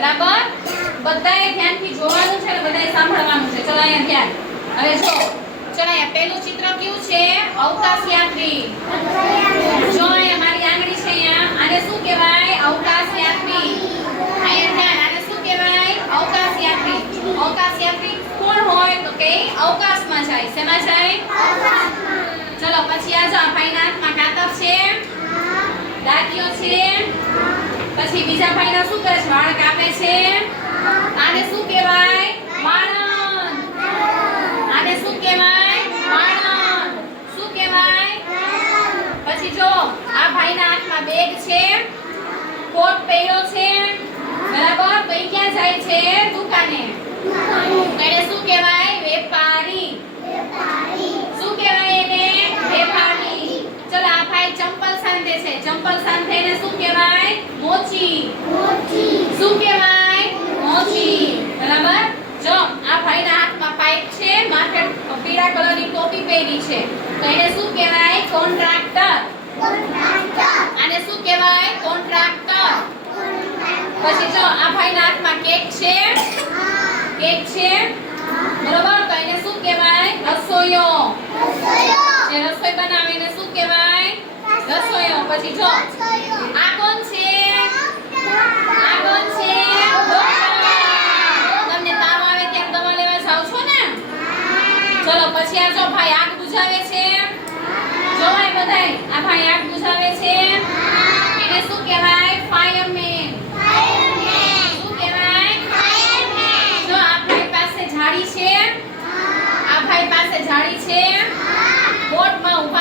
બરાબર? બધાએ ધ્યાનથી જોવાનું છે અને બધાએ સાંભળવાનું છે. ચલો અહીંયા ધ્યાન. હવે જો ચલો અહીંયા પહેલું ચિત્ર કયું છે? અવકાશ યાત્રી. જો અહીંયા મારી આંગળી છે અહીંયા. આને શું કહેવાય? અવકાશ યાત્રી. અહીંયા ધ્યાન. આને શું કહેવાય? અવકાશ યાત્રી. અવકાશ યાત્રી કોણ હોય? તો કે અવકાશમાં જાય. શેમાં જાય? ચલો પછી આ જો આ ભાઈના હાથમાં કાતર છે, દાંતિયો છે. પછી બીજા ભાઈના શું કરે છે? વાળ કાપે છે. આને શું કહેવાય? વાળંદ. આને શું કહેવાય? વાળંદ. શું કહેવાય? પછી જો આ ભાઈના હાથમાં બેગ છે, કોટ પહેર્યો છે, બરાબર? તો ઈ ક્યાં જાય છે? દુકાને. એને શું કહેવાય? વેપારી. શું કહેવાય એને? વેપારી. ચલો આ ભાઈ ચંપલ સાંધે છે. ચંપલ સાંધે એને શું કહેવાય? મોચી. શું કહેવાય? મોચી. બરાબર? જો આ ભાઈના હાથમાં પાઇપ છે, માથે પીળા કલરની ટોપી પહેરી છે. તો એને શું કહેવાય? કોન્ટ્રાક્ટર. આને શું કહેવાય? કોન્ટ્રાક્ટર. પછી જો આ ભાઈના હાથમાં કેક છે. કેક છે. બરાબર? તો એને શું કહેવાય? રસોઈયો. જે રસોઈ બનાવે એને શું કહેવાય? રસોઈયો. પછી જો આ કોણ છે? આ કોણ છે? તમને તાવ આવે ત્યારે દવા લેવા જાવ છો ને? ચલો પછી આ જો ભાઈ આગ બુઝાવે છે. જોવાય બધાય આ ભાઈ આગ બુઝાવે છે. એને શું કહેવાય? ફાયરમેન. શું કહેવાય? જો આ ભાઈ પાસે જાળી છે. આ ભાઈ પાસે જાળી છે. બોટમાં ઊભા